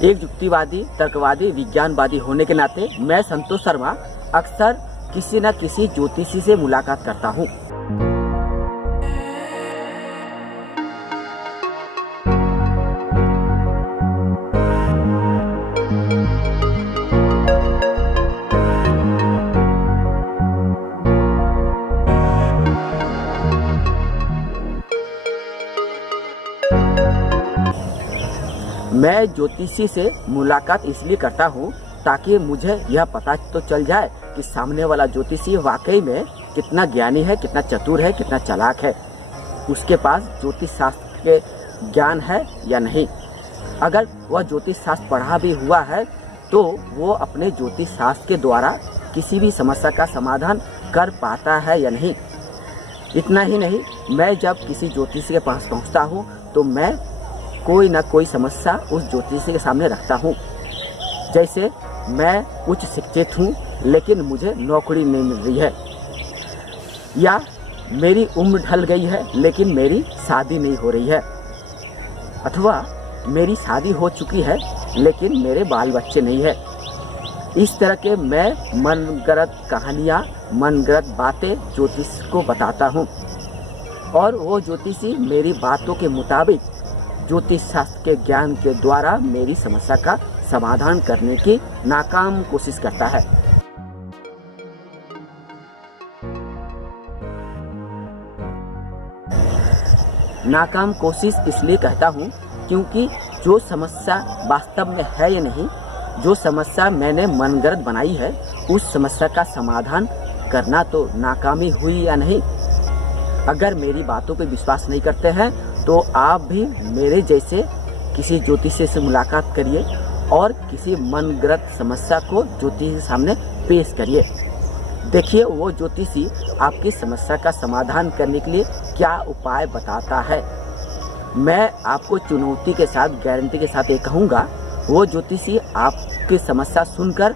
एक युक्तिवादी, तर्कवादी, विज्ञानवादी होने के नाते मैं संतोष शर्मा अक्सर किसी न किसी ज्योतिषी से मुलाकात करता हूँ। मैं ज्योतिषी से मुलाकात इसलिए करता हूँ ताकि मुझे यह पता तो चल जाए कि सामने वाला ज्योतिषी वाकई में कितना ज्ञानी है, कितना चतुर है, कितना चालाक है, उसके पास ज्योतिष शास्त्र के ज्ञान है या नहीं। अगर वह ज्योतिष शास्त्र पढ़ा भी हुआ है तो वो अपने ज्योतिष शास्त्र के द्वारा किसी भी समस्या का समाधान कर पाता है या नहीं। इतना ही नहीं, मैं जब किसी ज्योतिषी के पास पहुँचता हूँ तो मैं कोई ना कोई समस्या उस ज्योतिषी के सामने रखता हूँ। जैसे मैं उच्च शिक्षित हूँ लेकिन मुझे नौकरी नहीं मिल रही है, या मेरी उम्र ढल गई है लेकिन मेरी शादी नहीं हो रही है, अथवा मेरी शादी हो चुकी है लेकिन मेरे बाल बच्चे नहीं है। इस तरह के मैं मनगढ़ंत कहानियाँ, मनगढ़ंत बातें ज्योतिष को बताता हूँ और वो ज्योतिषी मेरी बातों के मुताबिक ज्योतिष शास्त्र के ज्ञान के द्वारा मेरी समस्या का समाधान करने की नाकाम कोशिश करता है। नाकाम कोशिश इसलिए कहता हूँ क्योंकि जो समस्या वास्तव में है या नहीं, जो समस्या मैंने मनगढ़ंत बनाई है, उस समस्या का समाधान करना तो नाकामी हुई या नहीं। अगर मेरी बातों पर विश्वास नहीं करते हैं तो आप भी मेरे जैसे किसी ज्योतिषी से मुलाकात करिए और किसी मनगढ़ंत समस्या को ज्योतिषी के सामने पेश करिए। देखिए वो ज्योतिषी आपकी समस्या का समाधान करने के लिए क्या उपाय बताता है। मैं आपको चुनौती के साथ, गारंटी के साथ ये कहूँगा, वो ज्योतिषी आपकी समस्या सुनकर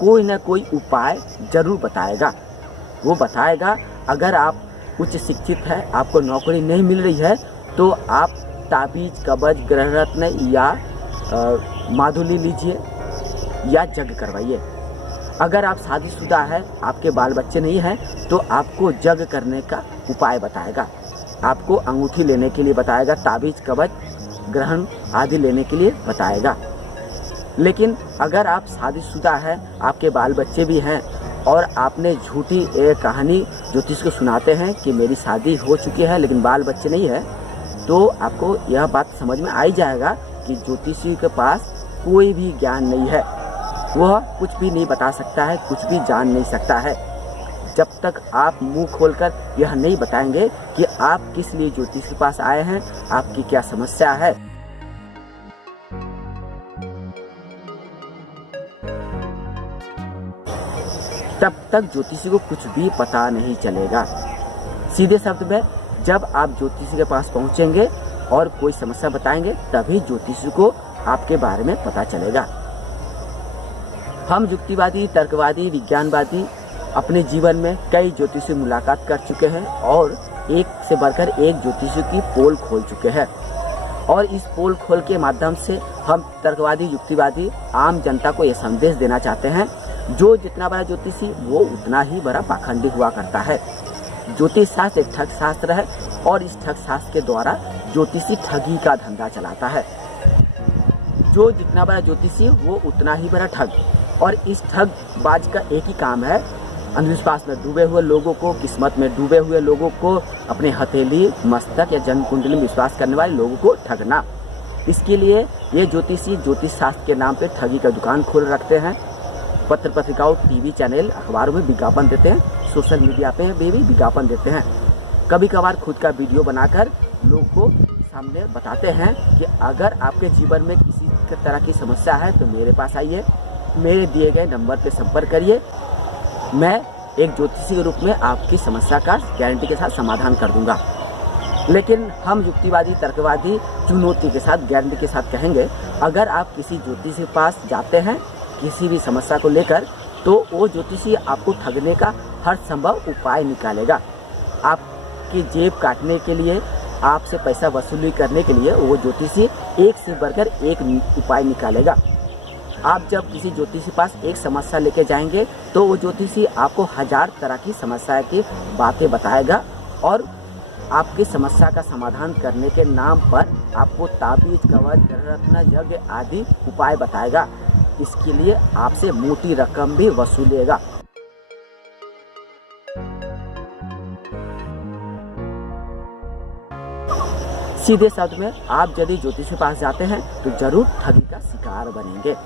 कोई ना कोई उपाय जरूर बताएगा। वो बताएगा अगर आप उच्च शिक्षित है, आपको नौकरी नहीं मिल रही है तो आप ताबीज, कवच, ग्रह रत्न या माधुली लीजिए या जग करवाइए। अगर आप शादीशुदा है, आपके बाल बच्चे नहीं हैं तो आपको जग करने का उपाय बताएगा, आपको अंगूठी लेने के लिए बताएगा, ताबीज, कवच, ग्रहण आदि लेने के लिए बताएगा। लेकिन अगर आप शादीशुदा है, आपके बाल बच्चे भी हैं और आपने झूठी कहानी ज्योतिष को सुनाते हैं कि मेरी शादी हो चुकी है लेकिन बाल बच्चे नहीं है, तो आपको यह बात समझ में आ ही जाएगा कि ज्योतिषी के पास कोई भी ज्ञान नहीं है। वह कुछ भी नहीं बता सकता है, कुछ भी जान नहीं सकता है। जब तक आप मुंह खोलकर यह नहीं बताएंगे कि आप किस लिए ज्योतिष के पास आए हैं, आपकी क्या समस्या है, तब तक ज्योतिषी को कुछ भी पता नहीं चलेगा। सीधे शब्द में, जब आप ज्योतिषी के पास पहुंचेंगे और कोई समस्या बताएंगे तभी ज्योतिषी को आपके बारे में पता चलेगा। हम युक्तिवादी, तर्कवादी, विज्ञानवादी अपने जीवन में कई ज्योतिषी से मुलाकात कर चुके हैं और एक से बढ़कर एक ज्योतिषी की पोल खोल चुके हैं। और इस पोल खोल के माध्यम से हम तर्कवादी, युक्तिवादी आम जनता को यह संदेश देना चाहते हैं, जो जितना बड़ा ज्योतिषी वो उतना ही बड़ा पाखंडी हुआ करता है। ज्योतिष शास्त्र एक ठग शास्त्र है और इस ठग शास्त्र के द्वारा ज्योतिषी ठगी का धंधा चलाता है। जो जितना बड़ा ज्योतिषी वो उतना ही बड़ा ठग, और इस ठगबाज का एक ही काम है अंधविश्वास में डूबे हुए लोगों को, किस्मत में डूबे हुए लोगों को, अपने हथेली, मस्तक या जन्म कुंडली में विश्वास करने वाले लोगों को ठगना। इसके लिए ये ज्योतिषी ज्योतिष शास्त्र के नाम पे ठगी का दुकान खोल रखते हैं। पत्र पत्रिकाओं, टीवी चैनल, अखबारों में विज्ञापन देते हैं, सोशल मीडिया पे भी विज्ञापन देते हैं। कभी कभार खुद का वीडियो बनाकर लोगों को सामने बताते हैं कि अगर आपके जीवन में किसी तरह की समस्या है तो मेरे पास आइए, मेरे दिए गए नंबर पे संपर्क करिए, मैं एक ज्योतिषी के रूप में आपकी समस्या का गारंटी के साथ समाधान कर दूंगा। लेकिन हम युक्तिवादी, तर्कवादी चुनौती के साथ, गारंटी के साथ कहेंगे, अगर आप किसी ज्योतिषी के पास जाते हैं किसी भी समस्या को लेकर तो वो ज्योतिषी आपको ठगने का हर संभव उपाय निकालेगा। आपकी जेब काटने के लिए, आपसे पैसा वसूली करने के लिए वो ज्योतिषी एक से बढ़कर एक उपाय निकालेगा। आप जब किसी ज्योतिषी के पास एक समस्या लेके जाएंगे तो वो ज्योतिषी आपको 1000 तरह की समस्या की बातें बताएगा और आपकी समस्या का समाधान करने के नाम पर आपको ताबीज, कवच, ग्रह रत्न, यज्ञ आदि उपाय बताएगा। इसके लिए आपसे मोटी रकम भी वसूलेगा। सीधे शब्द में आप यदि ज्योतिष के पास जाते हैं तो जरूर ठगी का शिकार बनेंगे।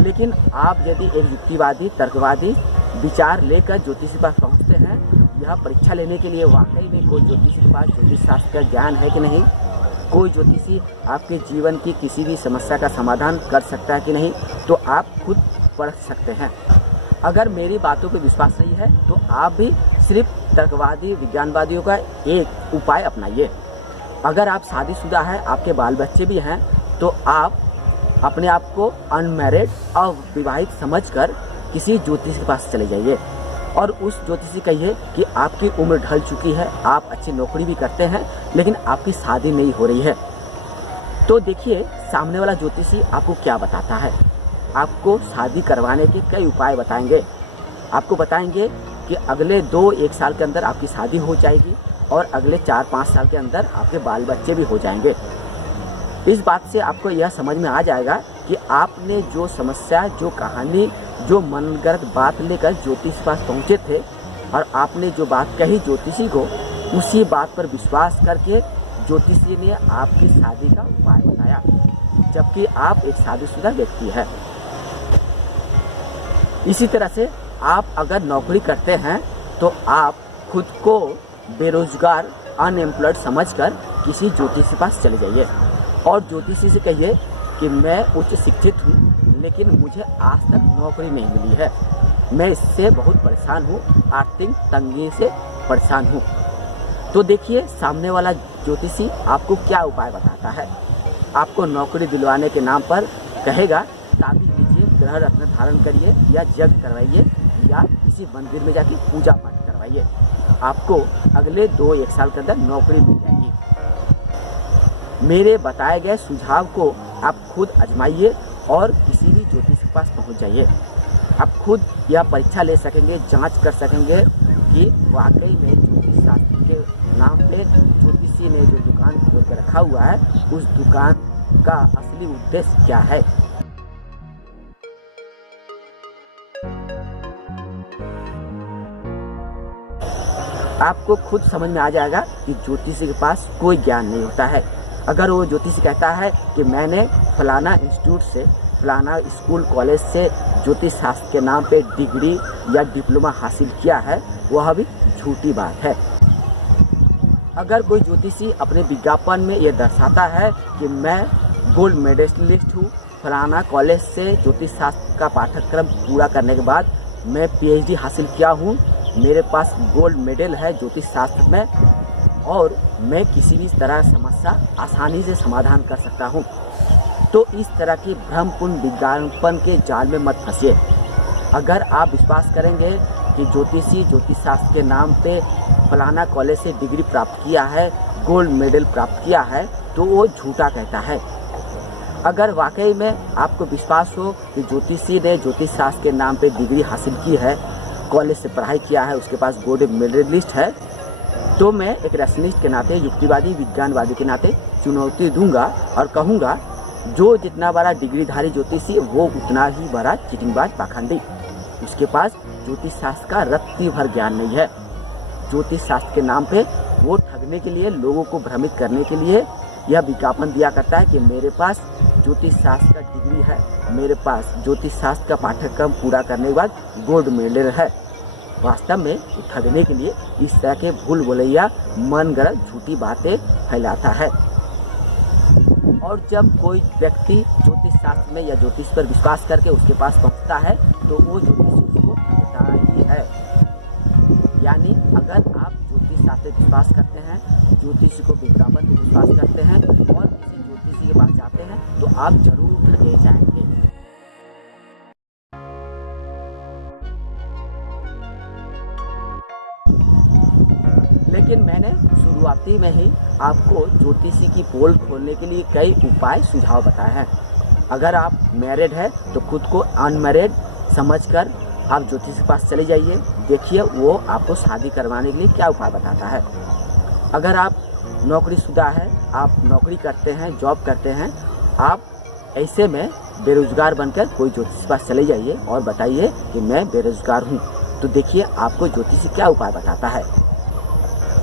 लेकिन आप यदि एक युक्तिवादी, तर्कवादी विचार लेकर ज्योतिष के पास पहुंचते हैं, यह परीक्षा लेने के लिए वाकई में कोई ज्योतिषी के पास ज्योतिष शास्त्र का ज्ञान है कि नहीं, कोई ज्योतिषी आपके जीवन की किसी भी समस्या का समाधान कर सकता है कि नहीं, तो आप खुद परख सकते हैं। अगर मेरी बातों पर विश्वास नहीं है तो आप भी सिर्फ तर्कवादी, विज्ञानवादियों का एक उपाय अपनाइए। अगर आप शादीशुदा हैं, आपके बाल बच्चे भी हैं, तो आप अपने आप को अनमैरिड, अविवाहित समझकर किसी ज्योतिषी के पास चले जाइए और उस ज्योतिषी कहिए कि आपकी उम्र ढल चुकी है, आप अच्छी नौकरी भी करते हैं लेकिन आपकी शादी नहीं हो रही है। तो देखिए सामने वाला ज्योतिषी आपको क्या बताता है। आपको शादी करवाने के कई उपाय बताएंगे। आपको बताएंगे कि अगले 2-1 साल के अंदर आपकी शादी हो जाएगी और अगले 4-5 साल के अंदर आपके बाल बच्चे भी हो जाएंगे। इस बात से आपको यह समझ में आ जाएगा कि आपने जो समस्या, जो कहानी, जो मनगढ़ंत बात लेकर ज्योतिष के पास पहुँचे थे और आपने जो बात कही ज्योतिषी को, उसी बात पर विश्वास करके ज्योतिषी ने आपकी शादी का उपाय बताया, जबकि आप एक शादीशुदा व्यक्ति है। इसी तरह से आप अगर नौकरी करते हैं तो आप खुद को बेरोजगार, अनएम्प्लॉयड समझकर किसी ज्योतिषी के पास चले जाइए और ज्योतिषी से कहिए कि मैं उच्च शिक्षित हूँ लेकिन मुझे आज तक नौकरी नहीं मिली है, मैं इससे बहुत परेशान हूँ, आर्थिक तंगी से परेशान हूँ। तो देखिए सामने वाला ज्योतिषी आपको क्या उपाय बताता है। आपको नौकरी दिलवाने के नाम पर कहेगा ताबीज लीजिए, ग्रह रत्न धारण करिए या यज्ञ करवाइए या किसी मंदिर में जाके पूजा पाठ करवाइए, आपको अगले 2-1 साल के अंदर नौकरी मिल जाएगी। मेरे बताए गए सुझाव को आप खुद आजमाइए और किसी भी ज्योतिष के पास पहुंच जाइए। आप खुद यह परीक्षा ले सकेंगे, जांच कर सकेंगे कि वाकई में ज्योतिष शास्त्र के नाम पे ज्योतिषी ने जो दुकान खोल कर रखा हुआ है, उस दुकान का असली उद्देश्य क्या है। आपको खुद समझ में आ जाएगा कि ज्योतिषी के पास कोई ज्ञान नहीं होता है। अगर वो ज्योतिषी कहता है कि मैंने फलाना इंस्टीट्यूट से, फलाना स्कूल कॉलेज से ज्योतिष शास्त्र के नाम पे डिग्री या डिप्लोमा हासिल किया है, वह भी झूठी बात है। अगर कोई ज्योतिषी अपने विज्ञापन में ये दर्शाता है कि मैं गोल्ड मेडलिस्ट हूँ, फलाना कॉलेज से ज्योतिष शास्त्र का पाठ्यक्रम पूरा करने के बाद मैं PhD हासिल किया हूँ, मेरे पास गोल्ड मेडल है ज्योतिष शास्त्र में और मैं किसी भी तरह समस्या आसानी से समाधान कर सकता हूँ, तो इस तरह की भ्रमपूर्ण विज्ञापन के जाल में मत फंसिए। अगर आप विश्वास करेंगे कि ज्योतिषी ज्योतिष शास्त्र के नाम पे फलाना कॉलेज से डिग्री प्राप्त किया है, गोल्ड मेडल प्राप्त किया है, तो वो झूठा कहता है। अगर वाकई में आपको विश्वास हो कि ज्योतिषी ने ज्योतिष शास्त्र के नाम पे डिग्री हासिल की है, कॉलेज से पढ़ाई किया है, उसके पास गोल्ड मेडलिस्ट है, तो मैं एक रैशनलिस्ट के नाते, युक्तिवादी, विज्ञानवादी के नाते चुनौती दूंगा और कहूँगा जो जितना बड़ा डिग्रीधारी ज्योतिषी वो उतना ही बड़ा चीटिंगबाज पाखंडी। उसके पास ज्योतिष शास्त्र का रत्ती भर ज्ञान नहीं है। ज्योतिष शास्त्र के नाम पे वो ठगने के लिए, लोगों को भ्रमित करने के लिए यह विज्ञापन दिया करता है कि मेरे पास ज्योतिष शास्त्र का डिग्री है, मेरे पास ज्योतिष शास्त्र का पाठ्यक्रम पूरा करने के बाद गोल्ड मेडल है। वास्तव में ठगने के लिए इस तरह के भूल भुलैया, मनगढ़ंत झूठी बातें फैलाता है। और जब कोई व्यक्ति ज्योतिष शास्त्र में या ज्योतिष पर विश्वास करके उसके पास पहुंचता है तो वो ज्योतिष उसको ठगता ही है। यानी अगर आप ज्योतिष शास्त्र पर विश्वास करते हैं, ज्योतिष को विज्ञापन पर विश्वास करते हैं और किसी ज्योतिषी के पास जाते हैं तो आप जरूर ठगे जाएंगे। लेकिन मैंने शुरुआती में ही आपको ज्योतिषी की पोल खोलने के लिए कई उपाय सुझाव बताए हैं। अगर आप मैरिड है तो खुद को अनमैरिड समझकर आप ज्योतिषी के पास चले जाइए, देखिए वो आपको शादी करवाने के लिए क्या उपाय बताता है। अगर आप नौकरीशुदा है, आप नौकरी करते हैं, जॉब करते हैं, आप ऐसे में बेरोजगार बनकर कोई ज्योतिषी के पास चले जाइए और बताइए कि मैं बेरोजगार हूँ, तो देखिए आपको ज्योतिषी क्या उपाय बताता है।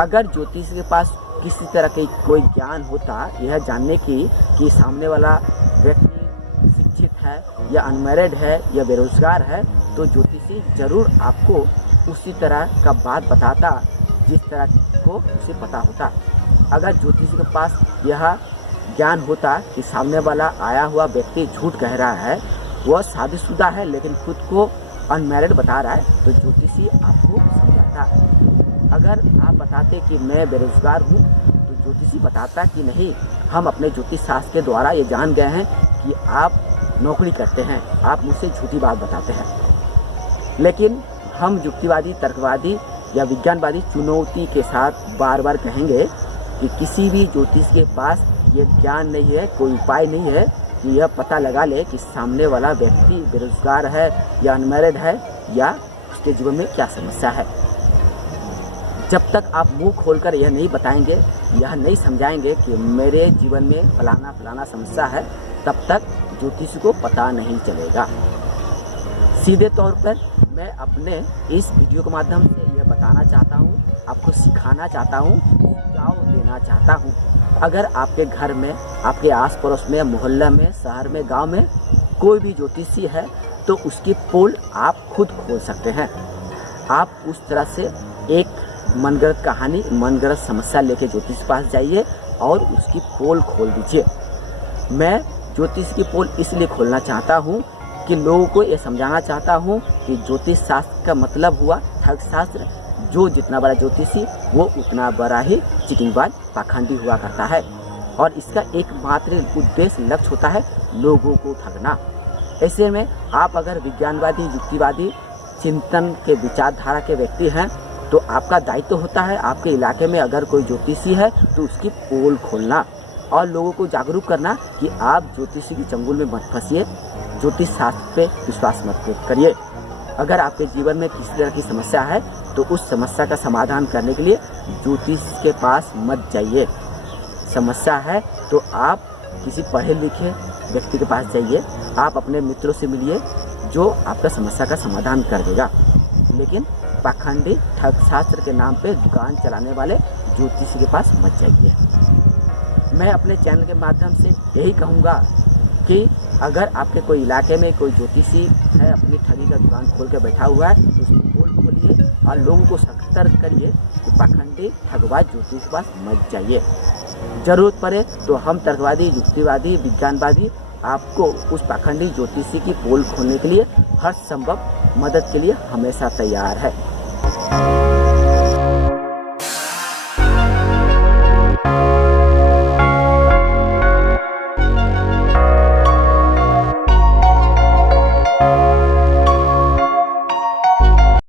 अगर ज्योतिषी के पास किसी तरह की कोई ज्ञान होता यह जानने की कि सामने वाला व्यक्ति शिक्षित है या अनमैरिड है या बेरोजगार है, तो ज्योतिषी जरूर आपको उसी तरह का बात बताता जिस तरह को उसे पता होता। अगर ज्योतिषी के पास यह ज्ञान होता कि सामने वाला आया हुआ व्यक्ति झूठ कह रहा है, वह शादीशुदा है लेकिन खुद को अनमैरिड बता रहा है, तो ज्योतिषी आपको समझाता। अगर आप बताते कि मैं बेरोजगार हूँ, तो ज्योतिषी बताता कि नहीं, हम अपने ज्योतिष शास्त्र के द्वारा ये जान गए हैं कि आप नौकरी करते हैं, आप मुझसे झूठी बात बताते हैं। लेकिन हम युक्तिवादी, तर्कवादी या विज्ञानवादी चुनौती के साथ बार बार कहेंगे कि किसी भी ज्योतिष के पास ये ज्ञान नहीं है, कोई उपाय नहीं है कि यह पता लगा ले कि सामने वाला व्यक्ति बेरोजगार है या अनमैरिड है या उसके जीवन में क्या समस्या है। जब तक आप मुंह खोलकर यह नहीं बताएंगे, यह नहीं समझाएंगे कि मेरे जीवन में फलाना फलाना समस्या है, तब तक ज्योतिष को पता नहीं चलेगा। सीधे तौर पर मैं अपने इस वीडियो के माध्यम से यह बताना चाहता हूँ, आपको सिखाना चाहता हूँ, सुझाव देना चाहता हूँ। अगर आपके घर में, आपके आस पड़ोस में, मोहल्ले में, शहर में, गांव में कोई भी ज्योतिषी है, तो उसकी पोल आप खुद खोल सकते हैं। आप उस तरह से एक मनगढ़ंत कहानी, मनगढ़ंत समस्या लेके ज्योतिष के पास जाइए और उसकी पोल खोल दीजिए। मैं ज्योतिष की पोल इसलिए खोलना चाहता हूँ कि लोगों को ये समझाना चाहता हूँ कि ज्योतिष शास्त्र का मतलब हुआ ठग शास्त्र। जो जितना बड़ा ज्योतिषी वो उतना बड़ा ही चिटिंगबाज, पाखंडी हुआ करता है, और इसका एकमात्र उद्देश्य, लक्ष्य होता है लोगों को ठगना। ऐसे में आप अगर विज्ञानवादी, युक्तिवादी चिंतन के विचारधारा के व्यक्ति हैं, तो आपका दायित्व होता है आपके इलाके में अगर कोई ज्योतिषी है तो उसकी पोल खोलना और लोगों को जागरूक करना कि आप ज्योतिषी की चंगुल में मत फंसिए, ज्योतिष शास्त्र पे विश्वास मत करिए। अगर आपके जीवन में किसी तरह की समस्या है तो उस समस्या का समाधान करने के लिए ज्योतिष के पास मत जाइए। समस्या है तो आप किसी पढ़े लिखे व्यक्ति के पास जाइए, आप अपने मित्रों से मिलिए जो आपका समस्या का समाधान कर देगा। लेकिन पाखंडी, ठग शास्त्र के नाम पे दुकान चलाने वाले ज्योतिषी के पास मत जाइए। मैं अपने चैनल के माध्यम से यही कहूँगा कि अगर आपके कोई इलाके में कोई ज्योतिषी है, अपनी ठगी का दुकान खोल के बैठा हुआ है, तो उसकी पोल खोलिए और लोगों को सतर्क करिए कि पाखंडी, ठगबाज ज्योतिष के पास मत जाइए। जरूरत पड़े तो हम तर्कवादी, युक्तिवादी, विज्ञानवादी आपको उस पाखंडी ज्योतिषी की पोल खोलने के लिए हर संभव मदद के लिए हमेशा तैयार है।